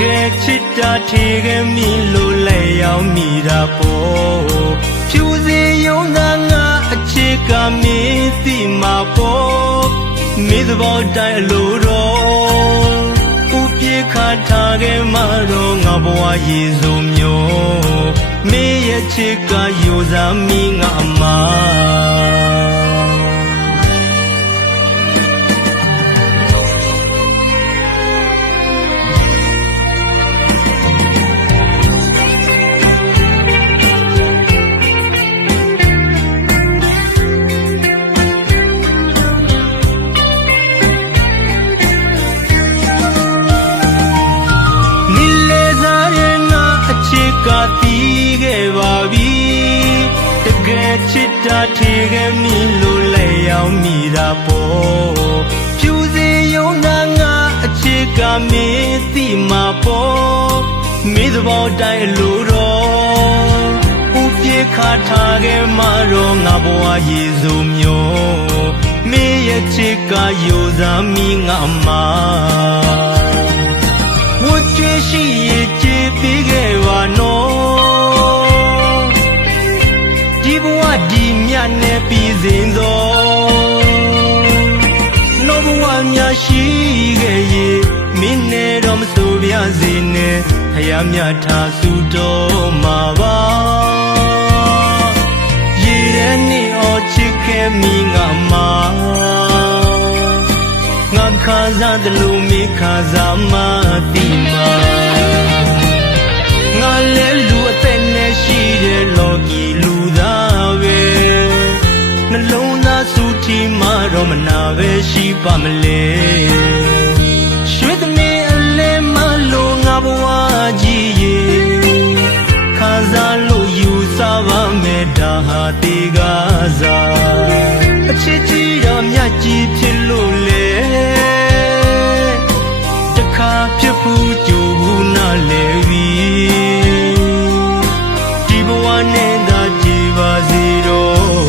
ကယ်ချစ်တာထေခဲ့မိလို့လဲရောက်မိတာပေါ့ဖြူစင်ယုံသာငါအခြေကမင်းသိမှာပေါ့မိသဘောတိုင်းအလိုတော်ဥပြေခါထားခဲ့မှတော့ငါဘဝရေစုံမျိုးမင်းရဲ့ချစ်ကယိုစားမိငါအမချစ်တာထေခဲ့မိလို့လဲရောက်မိတာပေါ့ဖြူစင်ယုံသာငါအခြေကမင်းသိမှာပေါ့မိသဘောတိုင်းအလိုတော်ဥပြေခါထားခဲ့မှတော့ငါဘဝရေစုံမျိုးမင်းရဲ့ချစ်ကယိုစားမိငါမဝတ်ကြွရှိရဲ့ကြည်ပေးခဲ့ပါနော်ဒီဘဝဒီမြတ်နဲ့ပြီးစင်သောနောဘဝများရှိခဲ့ရဲ့မင်းနဲ့တော့မဆိုပြစေနဲ့ဖယားမြတ်ထားစုတော်မှာပါရေရဲနဲ့အော်ချစ်ခဲ့မိငါမငါခါစားတယ်လို့မိခါစားမှသိမှာငါလဲလူအသက်နဲ့ရှိတဲ့လောကီလူသားပဲနှလုံးသားစုတီမှတော့မနာပဲရှိပါမလဲရွှေသမီးအလဲမလို့ငါဘဝကြီးရေခါစားလို့ယူစားပါမယ်ဒါဟာတေကစားအချစ်ကြီးတော့မြတ်ကြီးဖြစ်လို့လေတခါဖြစ်ဘူးကြိုးဘူးနားလေပြီဒီဘဝနဲ့သာကြည်ပါစေတော့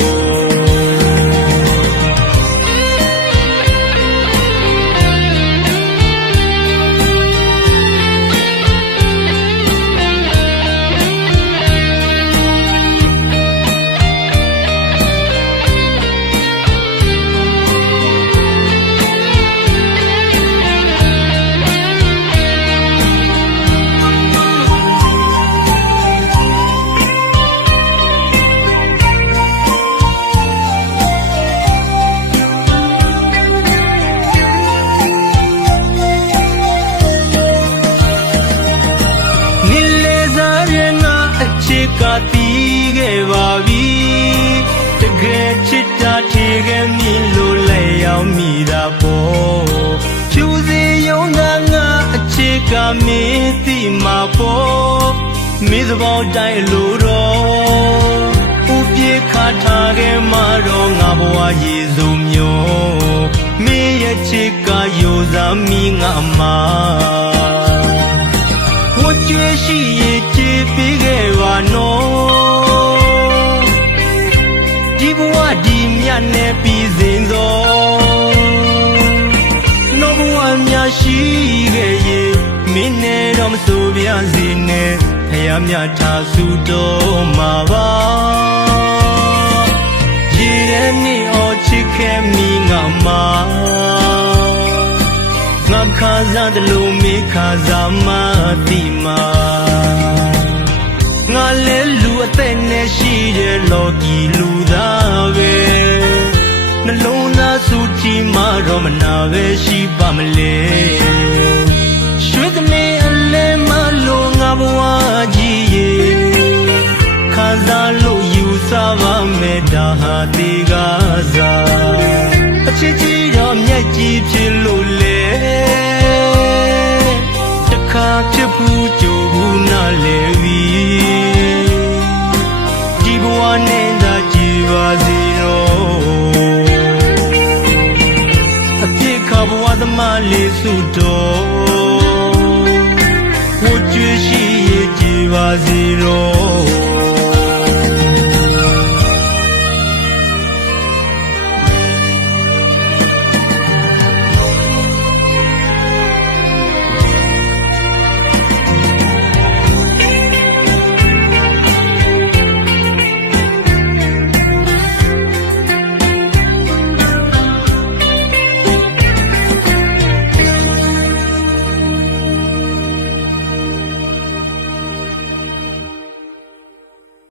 ကတီးခဲ့ပါပြီတကယ်ချစ်တာထေခဲ့မိလို့လဲရောက်မိတာပေါ့ဖြူစင်ယုံသာငါအခြေကမင်းသိမှာပေါ့မိသဘောတိုင်းအလိုတော်ဥပြေခါထားခဲ့မှတော့ငါဘဝရေစုံမျိုးမင်းရဲ့ချစ်ကယိုစားမိငါမဝတ်ကြွရှိရဲ့ကြည်ပေးခဲ့ပါနော်ဒီဘဝဒီမြတ်နဲ့ပြီးစင်သောနောဘဝများရှိခဲ့ရဲ့မင်းနဲ့တော့မဆိုပြစေနဲ့ဖယားမြတ်ထားစုတော်မှာပါရေရဲနဲ့အော်ချစ်ခဲ့မိငါမငါခါစားတယ်လို့မိခါစားမှသိမှာငါလဲလူအသက်နဲ့ရှိတဲ့လောကီလူသားပဲနှလုံးသားစုတီမှတော့မနာပဲရှိပါမလဲရွှေသမီးအလဲမလို့ငါဘဝကြီးရေခါစားလို့ယူစားပါမယ်ဒါဟာတေကစားအချစ်ကြီးတော့မြတ်ကြီးဖြစ်လို့လေတခါဖြစ်ဘူးကြိုးဘူးနားလေပြီဒီဘဝနဲ့သာကြည်ပါစေတော့အပြစ်ခါဘဝသမားလေးစုတော်ဝတ်ကြွရှိရကြည်ပါစေတော့